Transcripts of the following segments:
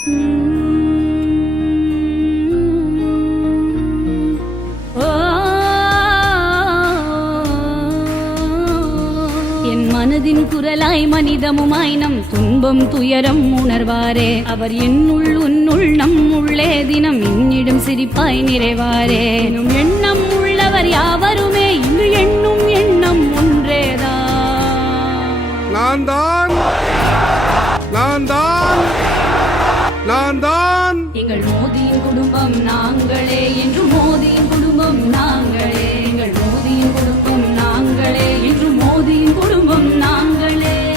மனதின் குரலாய் மனிதமுமாய் நம் துன்பம் துயரம் உணர்வாரே. அவர் என்னுள் உன்னுள் நம் உள்ளே தினம் என்னிடம் சிரிப்பாய் நிறைவாரே. எண்ணம் உள்ளவர் யாவருமே நான் தான் எங்கள் மோதியின் குடும்பம் நாங்களே. என்று மோதியின் குடும்பம் நாங்களே. எங்கள் மோதியின் குடும்பம் நாங்களே. என்று மோதியின் குடும்பம் நாங்களே.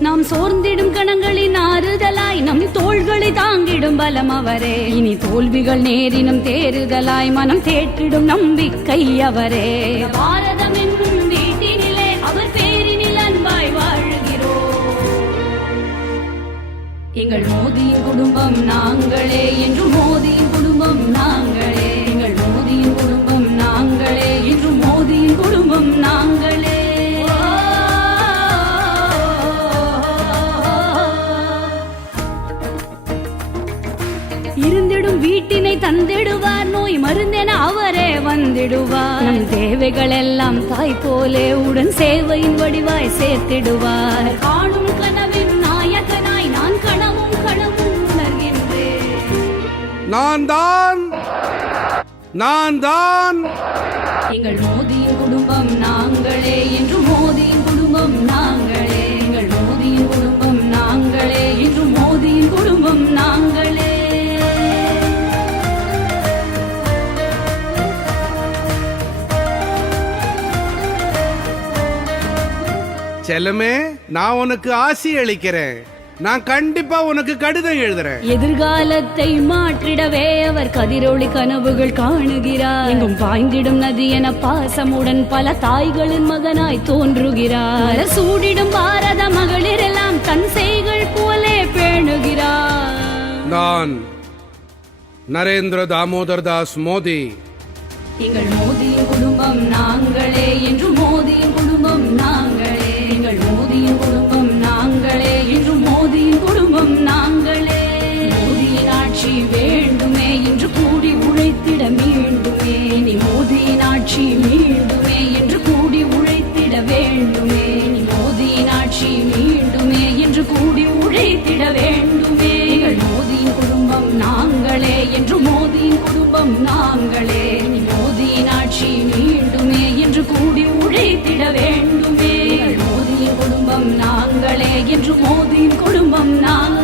நாம் சோர்ந்திடும் கணங்களின் ஆறுதலாய் நம் தோள்களை தாங்கிடும் பலம் அவரே. இனி தோல்விகள் நேரினும் தேறுதலாய் மனம் தேற்றிடும் நம்பிக்கை அவரே. பாரதம் எங்கள் மோதியின் குடும்பம் நாங்களே. என்று மோதியின் குடும்பம் நாங்களே. எங்கள் மோதியின் குடும்பம் நாங்களே. என்று மோதியின் குடும்பம் நாங்களே. இருந்திடும் வீட்டினை தந்திடுவார் நோய் மருந்தென அவரே வந்திடுவார். நம் தேவைகள் எல்லாம் தாய் போலே உடன் சேவையின் வடிவாய் சேர்த்திடுவார். காணும் கனவு நான் தான் நான் தான் எங்கள் மோதியின் குடும்பம் நாங்களே. என்று மோதியின் குடும்பம் நாங்களே. எங்கள் மோதியின் குடும்பம் நாங்களே. என்று மோதியின் குடும்பம் நாங்களே. செல்லமே நான் உனக்கு ஆசி அளிக்கிறேன். நான் கண்டிப்பா உனக்கு கடிதம் எழுதுறேன். எதிர்காலத்தை மாற்றிடவே அவர் கதிரொளி கனவுகள் காணுகிறார். எங்கும் பாய்ந்திடும் நதி என பாசமுடன் பல தாய்களின் மகனாய் தோன்றுகிறார். சூடிடும் பாரத மகளிரெல்லாம் தன் செய்கள் போலே பேணுகிறார். நான் நரேந்திர தாமோதர் தாஸ் மோடி எங்கள் மோதியின் குடும்பம் நாங்களே என்று மோதியின் குடும்பம் நாங்களே வேண்டுமே எங்கள்